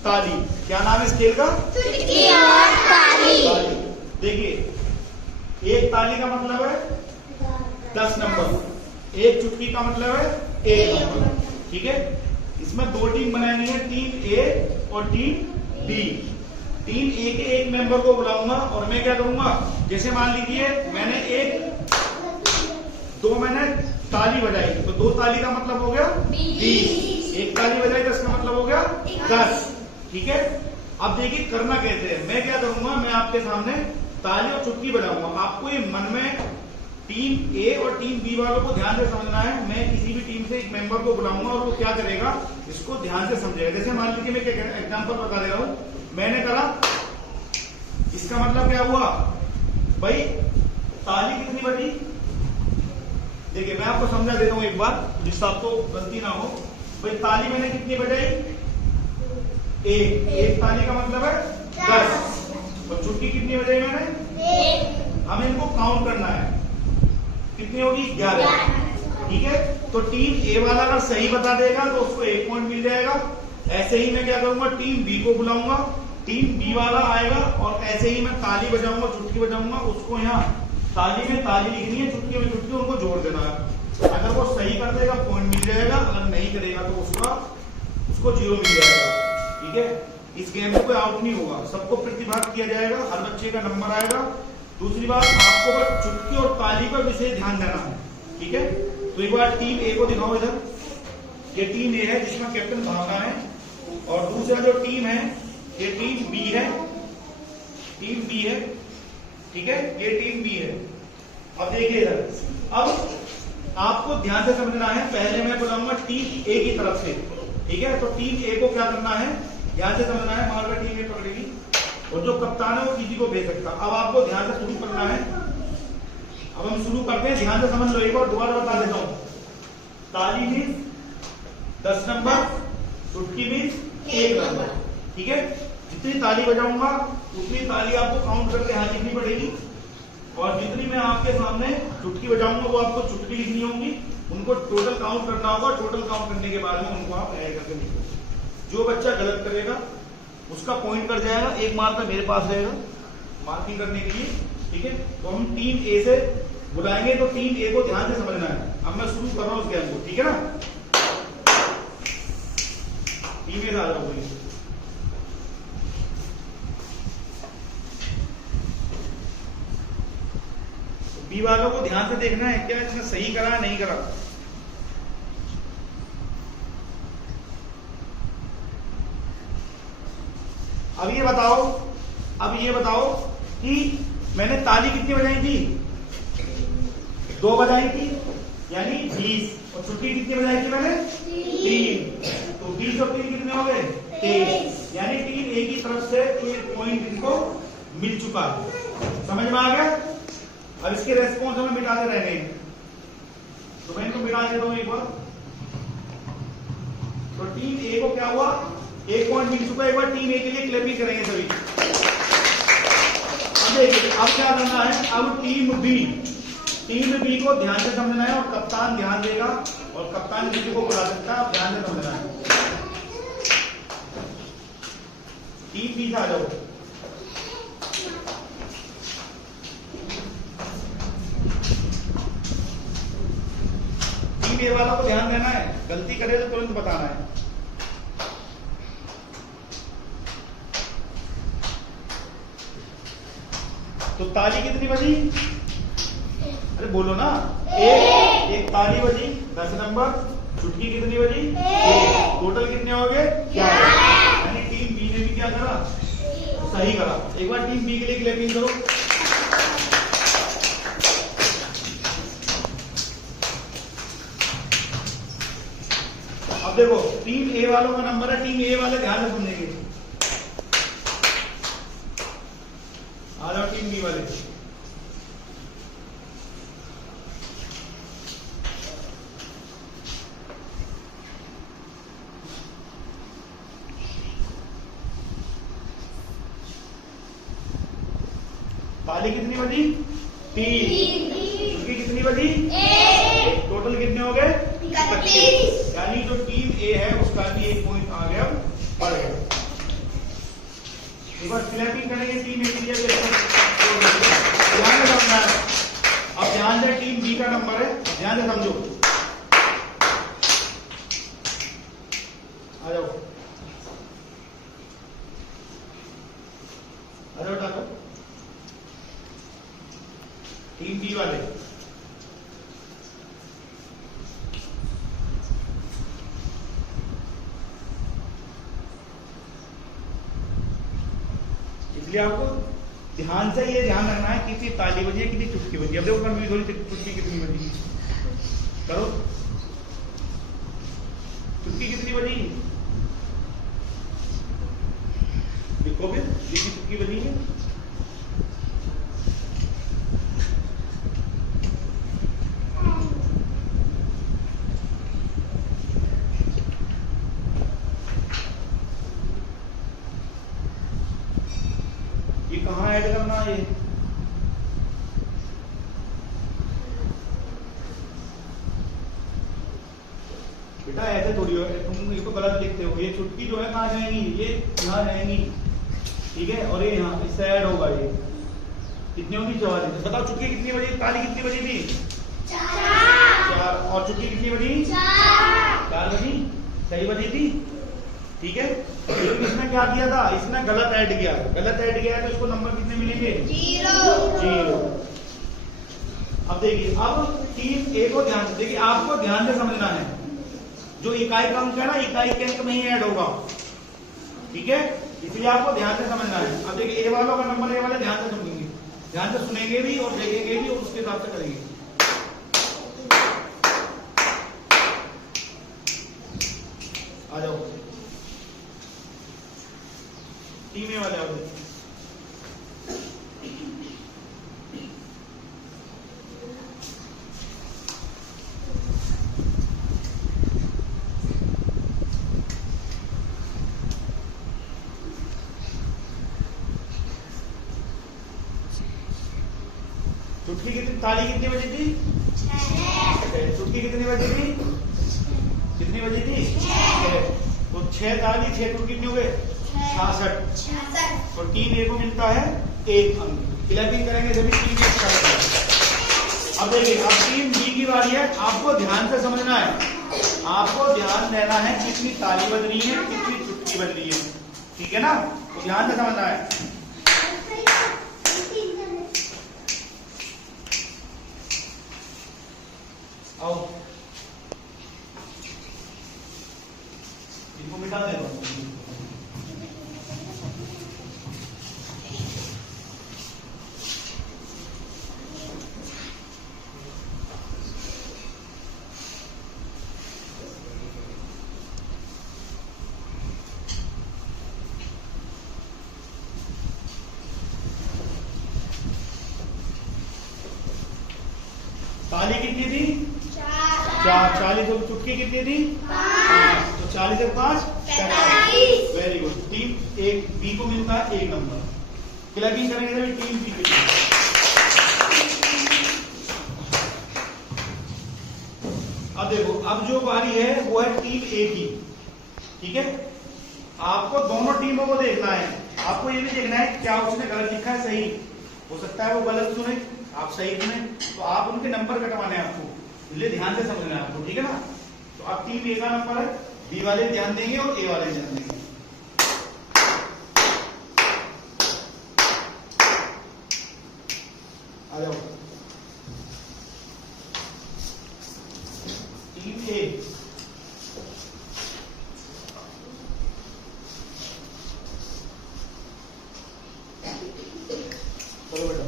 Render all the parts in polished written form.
ताली। क्या नाम है इस खेल का? चुटकी और ताली। देखिए एक ताली का मतलब है 10 नंबर, एक चुटकी का मतलब है 1 नंबर। ठीक है, इसमें 2 टीम बनानी है, टीम ए और टीम बी। टीम ए के एक मेंबर को बुलाऊंगा और मैं क्या करूंगा, जैसे मान लीजिए मैंने ताली बजाई तो 2 ताली का मतलब हो गया 20, एक ताली बजाई 10 का मतलब हो गया 10। ठीक है, अब देखिए करना कैसे है। मैं क्या करूंगा, मैं आपके सामने ताली और चुटकी बजाऊंगा। आपको ये मन में टीम ए और टीम बी वालों को ध्यान से समझना है। मैं किसी भी टीम से एक मेंबर को बुलाऊंगा और वो क्या करेगा, इसको ध्यान से समझेगा। जैसे मान लीजिए मैं क्या एग्जांपल बता दे रहा हूं, मैंने करा, इसका मतलब क्या हुआ भाई, ताली कितनी बजी। देखिए मैं आपको समझा देता हूं एक बार, जिससे आपको गलती ना हो। भाई ताली मैंने कितनी बजाई, एक ताली का मतलब है 10, और चुटकी कितनी बजाई मैंने, हमें इनको काउंट करना है, कितनी होगी 11। ठीक है, तो टीम ए वाला अगर सही बता देगा तो उसको 1 पॉइंट मिल जाएगा। ऐसे ही मैं क्या करूंगा, टीम बी को बुलाऊंगा, टीम बी वाला आएगा और ऐसे ही मैं ताली बजाऊंगा, चुटकी बजाऊंगा, उसको यहाँ ताली में ताली लिखनी है, चुटकी में चुटकी, उनको जोड़ देना है। अगर वो सही कर देगा पॉइंट मिल जाएगा, अगर नहीं करेगा तो उसको 0 मिल जाएगा। ठीक है, इस गेम में कोई आउट नहीं होगा, सबको प्रतिभाग किया जाएगा, हर बच्चे का नंबर आएगा। दूसरी बात, आपको बस चुटकी और ताली पर विशेष ध्यान देना है। ठीक है, तो एक बार टीम ए को दिखाओ इधर, ये टीम ए है जिसमें कैप्टन भागा है, और दूसरा जो टीम है ये टीम बी है, टीम बी है। ठीक है, ये टीम बी है। अब देखिए इधर, अब आपको ध्यान से समझना है। पहले मैं बुलाऊंगा टीम ए की तरफ से। ठीक है, तो टीम ए को क्या करना है, ध्यान से समझना है। हमारा टीम ए पकड़ेगी और जो कप्तान है वो किसी को भेज सकता। अब आपको ध्यान से शुरू करना है। अब हम शुरू करते हैं, ध्यान से समझ लो। एक बार दोबारा बता देता हूं, ताली मीन्स 10 नंबर, चुटकी मीन्स 1 नंबर। ठीक है, जितनी ताली बजाऊंगा उतनी ताली आपको काउंट करके यहाँ लिखनी पड़ेगी, और जितनी मैं आपके सामने चुटकी बजाऊंगा वो आपको चुटकी लिखनी होगी, उनको टोटल काउंट करना होगा। टोटल काउंट करने के बाद में उनको आप ऐड करके लिखो। जो बच्चा गलत करेगा उसका पॉइंट कर जाएगा, 1 मार्क मेरे पास रहेगा मार्किंग करने के लिए। ठीक है, तो हम टीम ए से बुलाएंगे, तो टीम ए को ध्यान से समझना है। अब मैं शुरू कर रहा हूं उस गेम को। ठीक है ना, टीम ए से आ जाओ। बी वालों को ध्यान से देखना है, क्या इसने सही करा नहीं करा। अब ये बताओ कि मैंने ताली कितनी बजाई थी, 2 बजाई थी, यानी 20, और चुटकी कितनी बजाई थी मैंने, 3। तो 20 और 3 कितने हो गए, 23। यानी टीम ए की तरफ से 1 पॉइंट इनको मिल चुका है। समझ में आ गया। अब इसके रेस्पॉन्स हमें मिटाते रहने हैं, तो मैं इनको मिटा देता हूं एक बार। तो टीम ए को क्या हुआ, 1 पॉइंट मिल चुका है। एक बार टीम ए के लिए क्लैपिंग करेंगे सभी। अब देखिए, अब क्या करना है, अब टीम बी को ध्यान से समझना है, और कप्तान ध्यान देगा, और कप्तान किसी को बुला सकता है, आप ध्यान से समझना है। टीम बी से आ जाओ। टीम ए वालों को ध्यान देना है, गलती करे तो तुरंत बताना है। तो ताली कितनी बजी, अरे बोलो ना, एक ताली बजी 10 नंबर, चुटकी कितनी बजी 1, टोटल कितने हो गए 11। यानी टीम बी ने भी क्या करा, सही करा। एक बार टीम बी के लिए क्लैपिंग करो। अब देखो, टीम ए वालों का नंबर है, टीम ए वाले ध्यान से सुनेंगे। आ जाओ टीम बी वाले। ताली कितनी बजी, 3। चुटकी कितनी बजी, 1। टोटल कितने हो गए, 31। यानी जो टीम ए है उसका भी 1 पॉइंट आ गया, बढ़ गया। एक बार क्लैपिंग करेंगे टीम ए के लिए। ध्यान से समझना है। अब ध्यान से टीम बी का नंबर है, ध्यान से समझो। आ जाओ आ जाओ डालो टीम बी वाले। इसलिए आपको ध्यान से ये ध्यान रखना है कितनी ताली बजी है, कितनी चुटकी बजी है। अब देखो कंफ्यूज हो रही चुटकी कितनी बजी, करो चुटकी कितनी बजी, देखो फिर कितनी चुटकी बजी है। ये कहाँ ऐड करना है? ये बेटा ऐसे थोड़ी हो, तुम ये तो गलत लिखते हो। ये चुटकी जो है कहाँ जाएंगी, ये यहाँ जाएंगी, ठीक है, और ये यहाँ इससे ऐड होगा। ये कितनी होगी? 44। बताओ चुटकी कितनी बजी, ताली कितनी बजी थी? 4। और चुटकी कितनी बजी? 4 बजी, सही बजी थी, ठीक है। लेकिन इसने क्या किया था, इसने गलत ऐड किया। गलत ऐड किया है तो इसको नंबर कितने मिलेंगे? 0। अब देखिए, अब टीम ए को ध्यान से देखिए, आपको ध्यान से समझना है। जो इकाई का अंक है ना, इकाई के अंक में ही ऐड होगा, ठीक है, इसलिए आपको ध्यान से समझना है। अब देखिए, ए वालों का नंबर, ए वाले ध्यान से सुनेंगे, ध्यान से सुनेंगे भी और देखेंगे भी और उसके हिसाब से करेंगे। आ जाओ टीम ए वाले आओ। चुटकी कितनी, ताली कितनी बजी थी? 6। चुटकी कितनी बजी थी? कितनी बजी थी? 6। तो 6 ताली 6 चुटकी कितनी हो गए? 66। और टीम ए को मिलता है 1 अंक। क्लैपिंग करेंगे जब टीम ए अच्छा लगेगा। अब देखिए, अब टीम बी की बारी है। आपको ध्यान से समझना है, आपको ध्यान देना है कितनी ताली बज रही है, कितनी चुटकी बज रही है, ठीक है ना, तो ध्यान से समझना है। आओ इनको मिटा दे दो। ताली कितनी थी? 4। 40। तो चुटकी कितनी थी? 5। तो 40 से 5 45। Very good. टीम एक बी को मिलता है 1 नंबर। क्लैपिंग करेंगे तो टीम बी के लिए। अब देखो, अब जो बारी है वो है टीम ए की, ठीक है। आपको दोनों टीमों को देखना है। आपको ये भी देखना है क्या उसने गलत लिखा है, सही हो सकता है वो गलत सुने, आप सही सुने, तो आप उनके नंबर कटवाने हैं आपको, इसलिए ध्यान से समझना है आपको, ठीक है ना। तो अब टीम ए का नंबर है, बी वाले ध्यान देंगे और ए वाले ध्यान देंगे। आ जाओ टीम ए। चलो बेटा,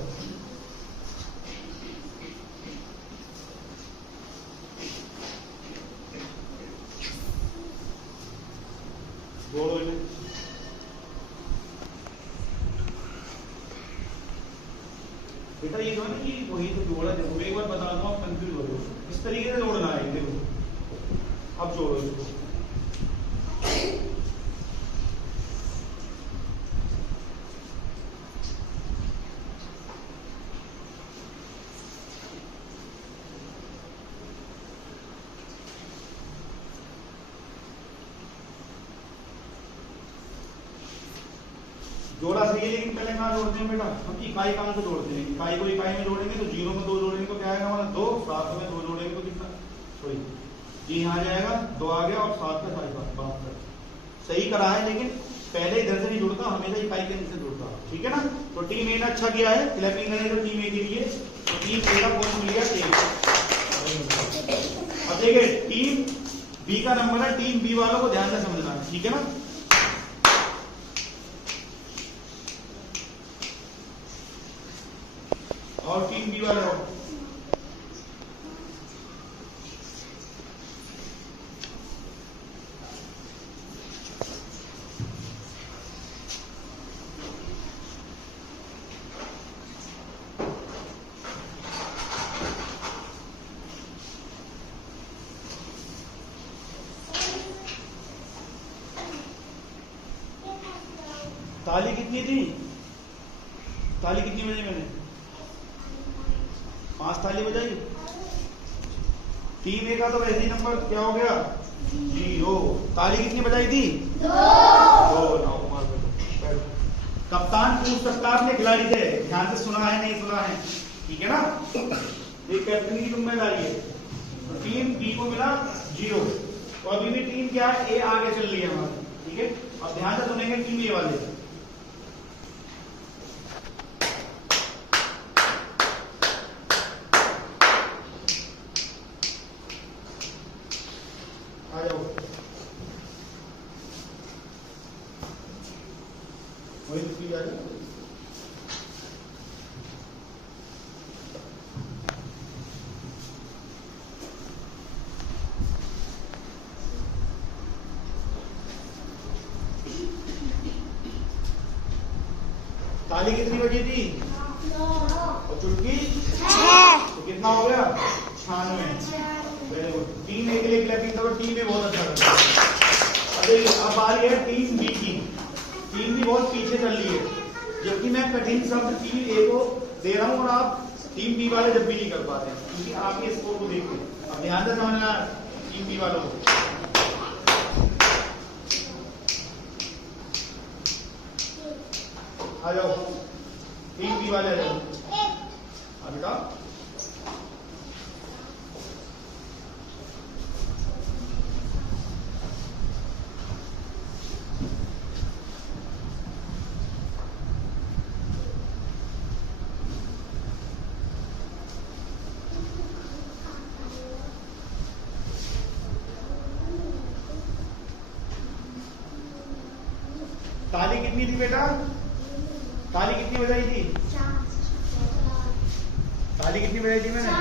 जोड़ो इन्हें। बेटा ये जो है ना, कि वही तो जोड़ा, देखो मैं एक बार बता दूं, आप कंफ्यूज हो रहे हो। इस तरीके से जोड़ना है, देखो अब जोड़ो इसको। जोड़ा सही है, लेकिन पहले कहाँ जोड़ते हैं बेटा? हम इकाई कहाँ से जोड़ते हैं? इकाई को इकाई में जोड़ेंगे तो 0 में 2 जोड़ेंगे तो क्या आएगा हमारा 2, 7 में 2 जोड़ेंगे तो कितना? सॉरी जी यहाँ आ जाएगा 2 आ गया और 7 में 72। सही करा है, लेकिन पहले इधर से नहीं जुड़ता, हमेशा इकाई के से जुड़ता। ठीक है ना? तो टीम ए ने अच्छा किया है, क्लैपिंग करने तो टीम ए के लिए। तो टीम ए का पॉइंट मिल गया 1। अब देखिए टीम बी का नंबर है, टीम बी वालों को ध्यान से समझना है। ठीक है ना? और टीम बी वाले हो, ताली कितनी थी? ताली कितनी बजाई मैंने? 5 ताली बजाई। टीम ए का तो वैसे ही नंबर क्या हो गया? 0। ताली कितनी बजाई थी? 2। कप्तान पूछ सकता है अपने खिलाड़ी से, ध्यान से सुना है नहीं सुना है। ठीक है ना? ये कैप्टन की जिम्मेदारी है। तो टीम बी को मिला 0। तो अभी भी टीम क्या है? ए आगे चल रही है हमारी। ठीक है? अब ध्यान से सुनेंगे टीम ए वाले। आ जाओ, वही लिखी जा रही है। ताली कितनी बजी थी? 9। और चुटकी 6। तो कितना हो गया? 96। Very good. टीम ए के लिए क्लैपिंग था, टीम ए बहुत अच्छा करता है। अब आ रही है टीम बी की। टीम भी बहुत पीछे चल रही है, जबकि मैं कठिन शब्द टीम ए को दे रहा हूं और आप टीम बी वाले जब भी नहीं कर पाते हैं, क्योंकि आपके स्कोर को देखते हैं। अब ध्यान से समझना टीम बी वालों को। आ जाओ टीम बी वाले, आ जाओ। बेटा ताली कितनी थी बेटा? ताली कितनी बजाई थी? 4। ताली कितनी बजाई थी मैंने?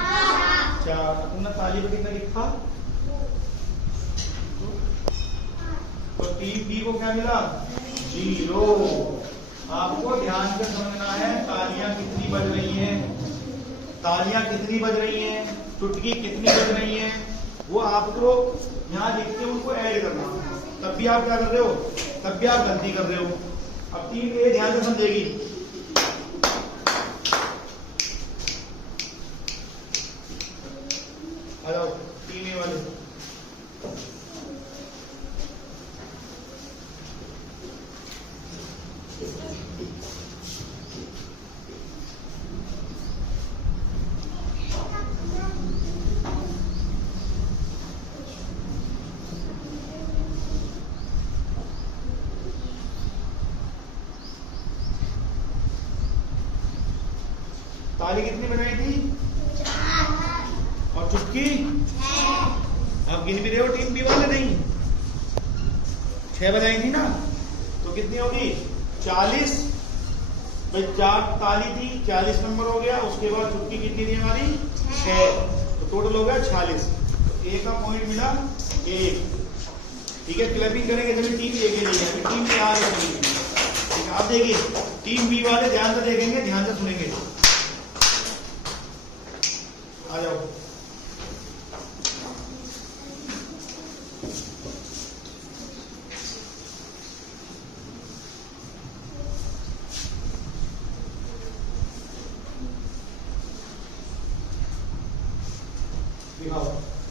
4। तुमने ताली पे कितना लिखा? तो टीम बी को क्या मिला? 0। आपको ध्यान से समझना है तालियां कितनी बज रही हैं, तालियां कितनी बज रही हैं, चुटकी कितनी बज रही हैं, वो आपको यहाँ लिख के उनको ऐड करना। तब भी आप क्या कर रहे हो? तब भी आप गलती कर रहे हो। अब टीम ए ध्यान से समझेगी। आ जाओ टीम ए वाले। ताली कितनी बजाई थी? 4। और चुटकी 6। आप गिन भी रहे हो टीम बी वाले? नहीं, 6 बजाई थी ना, तो कितनी होगी? 40। भाई 4 ताली थी, 40 नंबर हो गया। उसके बाद चुटकी कितनी थी हमारी? 6। तो टोटल हो गया 46। तो ए का पॉइंट मिला 1। ठीक है? क्लैपिंग करेंगे जब टीम ए के लिए, टीम ए आ रही है। ठीक है? अब देखिए टीम बी वाले ध्यान से देखेंगे, ध्यान से सुनेंगे। आ जाओ दिखाओ।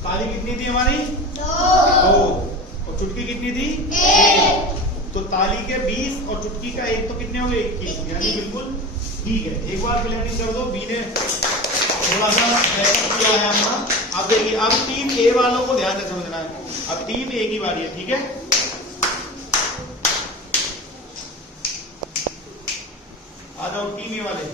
ताली कितनी थी हमारी? 2। और चुटकी कितनी थी? 1। तो ताली के 20 और चुटकी का 1 तो कितने हो गए 21, यानी बिल्कुल ठीक है। एक बार क्लियरिंग कर दो, बी ने थोड़ा सा बैकअप किया है अपना। अब देखिए, अब टीम ए वालों को ध्यान से समझना है। अब टीम ए की बारी है, ठीक है। आ जाओ टीम ए वाले।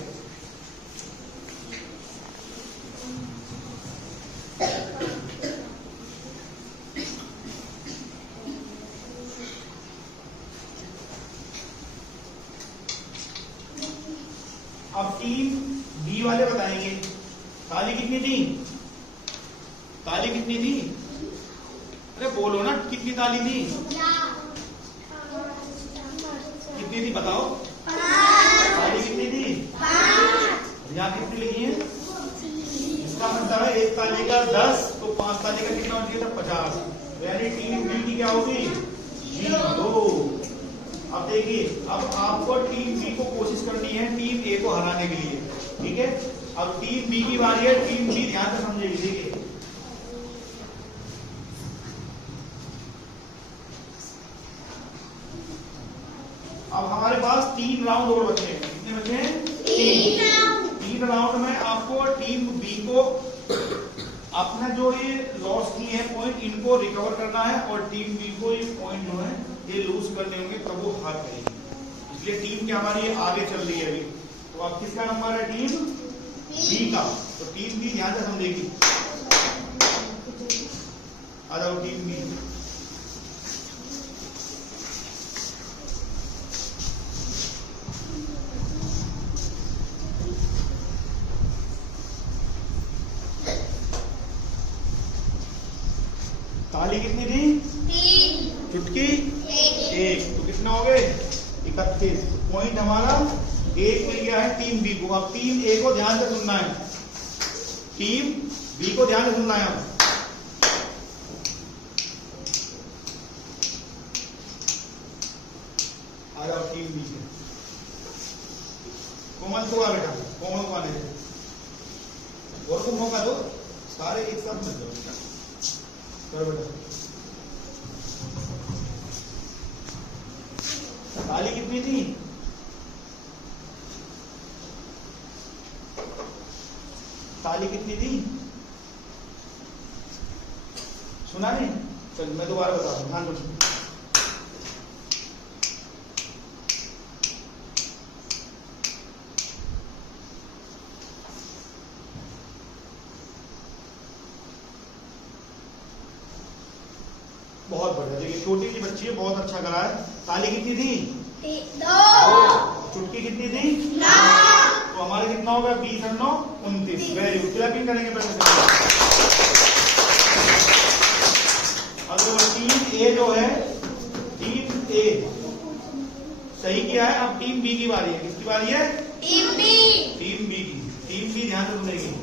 अब टीम बी वाले बताएंगे ताली कितनी थी, ताली कितनी थी, अरे बोलो ना कितनी ताली थी, कितनी थी बताओ, ताली कितनी थी, यहाँ कितनी लिखी है, इसका मतलब है एक ताली का 10 तो 5 ताली का कितना होना चाहिए था 50, यानी टीम बी की क्या होगी 0। अब देखिए, अब आपको टीम बी को कोशिश करनी है टीम ए को हराने के लिए, ठीक है। अब टीम बी की बारी है, टीम बी ध्यान से समझेगी। देखिए, अब हमारे पास 3 राउंड और बचे हैं। कितने बचे हैं 3 राउंड में आपको टीम बी को अपना जो ये लॉस की है पॉइंट, इनको रिकवर करना है, और टीम बी को ये पॉइंट जो है ये लूज करने होंगे, तब वो हार करेगी। इसलिए टीम क्या हमारी आगे चल रही है अभी। तो अब किसका नंबर है टीम बी का, तो टीम बी ध्यान से समझेगी। आ जाओ टीम बी। ताली कितनी थी, चुटकी 1, तो कितना हो गए 31। पॉइंट हमारा 1 मिल गया है टीम बी को। अब टीम ए को ध्यान से सुनना है, टीम बी को ध्यान से सुनना है। अब आ जाओ टीम बी से। कोमल को आ बेटा, कोमल को आने दे, और तुम मौका दो, सारे एक साथ मिल जाओ। करो बेटा। ताली कितनी थी, ताली कितनी थी, सुना नहीं, चल मैं दोबारा बता दूं, ध्यान रखो। बहुत बढ़िया, देखिए छोटी सी बच्ची है, बहुत अच्छा करा है। ताली कितनी थी 2, चुटकी कितनी थी 9, तो हमारे कितना होगा 20 और 9 29। वेरी गुड, क्लैपिंग करेंगे पहले। अब टीम ए जो है, टीम ए सही किया है। अब टीम बी की बारी है। किसकी बारी है टीम बी की। टीम बी ध्यान से सुनेगी।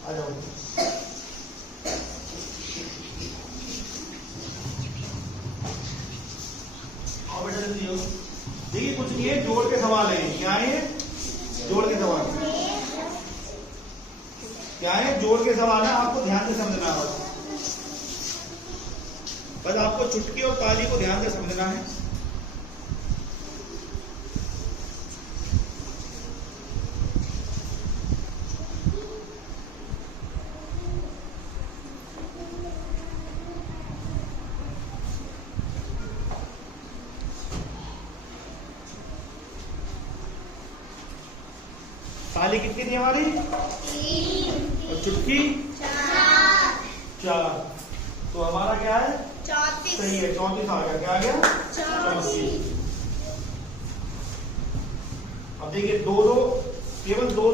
आ जाओ। देखिए कुछ नहीं है, जोड़ के सवाल है। क्या है जोड़ के सवाल, क्या है जोड़ के सवाल है, आपको ध्यान से समझना है। बस आपको चुटकी और ताली को ध्यान से समझना है। ताली कितनी थी हमारी 3 और चुटकी 4, तो हमारा क्या है 34। सही है, 34 आ गया। क्या आ गया 34। अब देखिए केवल दो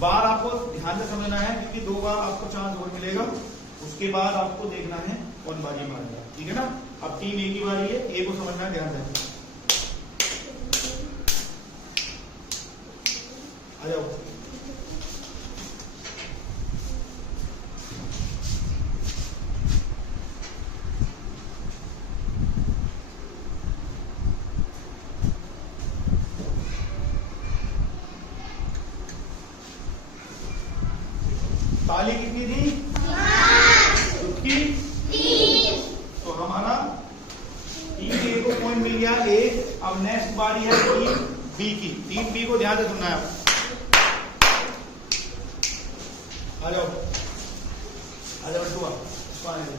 बार आपको ध्यान से समझना है, क्योंकि 2 बार आपको चांस और मिलेगा। उसके बाद आपको देखना है कौन बाजी मारेगा, ठीक है ना। अब टीम ए की बारी है, ए को समझना है ध्यान से। आ जाओ। ताली कितनी थी लिया ए। अब नेक्स्ट बारी है टीम बी की। टीम बी को ध्यान से सुनना है। आ जाओ आ जाओ बटुआ, इसको आने दो।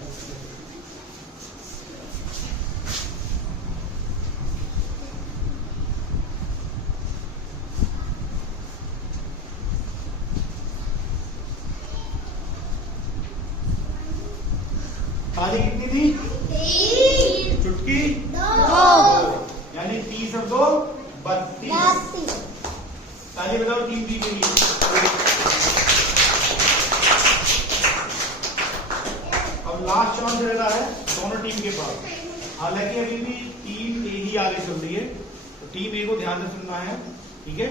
ताली कितनी थी? चुटकी यानी 30 और 2 32। ताली बताओ टीम बी के लिए। अब लास्ट चांस रहता है दोनों टीम के पास। हालांकि अभी भी टीम ए ही आगे चल रही है, तो टीम ए को ध्यान से सुनना है, ठीक है।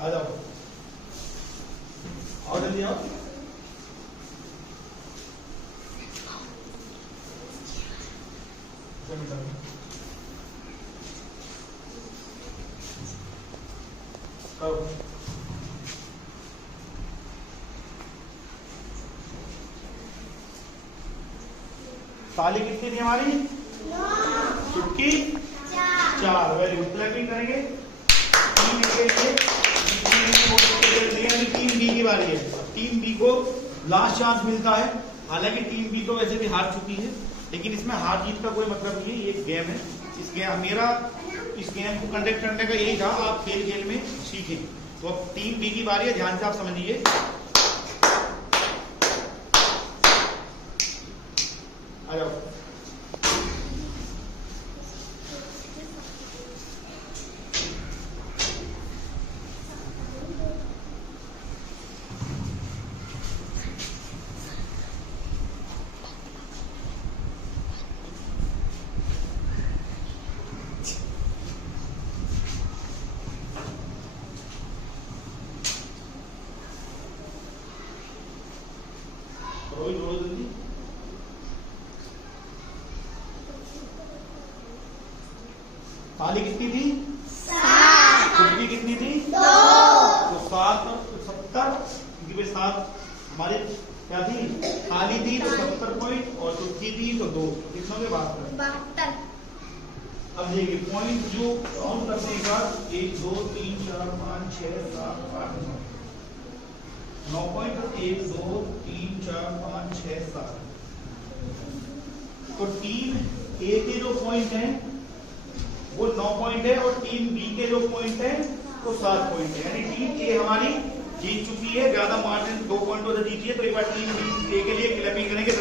आ जाओ, और जल्दी आओ। ताली कितनी थी हमारी? चुटकी 4। Very good. क्लैपिंग करेंगे टीम ए के लिए। टीम बी की बारी है। टीम बी को लास्ट चांस मिलता है। हालांकि टीम बी तो वैसे भी हार चुकी है, लेकिन इसमें हार जीत का कोई मतलब नहीं है, ये एक गेम है। मेरा इस गेम को कंडक्ट करने का यही था, आप खेल खेल में सीखें। तो अब टीम बी की बारी है, ध्यान से आप समझ लीजिए। आ जाओ। रोहित जोड़ो जल्दी। ताली कितनी थी? 7। चुटकी कितनी थी? 2। तो 7 और 70, क्योंकि 7 हमारी क्या थी? ताली थी तो 70 पॉइंट, और चुटकी थी तो 2। कितनों के बात करें? 72। अब देखिए पॉइंट जो काउंट करने के बाद 1 2 3 4 5 6 7 8 9 पॉइंट। 1 2 3 4 5 6 7। तो टीम ए के जो पॉइंट हैं वो 9 पॉइंट है, और टीम बी के जो पॉइंट है वो 7 पॉइंट है। यानी टीम ए हमारी जीत चुकी है, ज्यादा मार्जिन 2 पॉइंटों से जीती है। तो एक बार टीम बी ए के लिए क्लैपिंग करेंगे।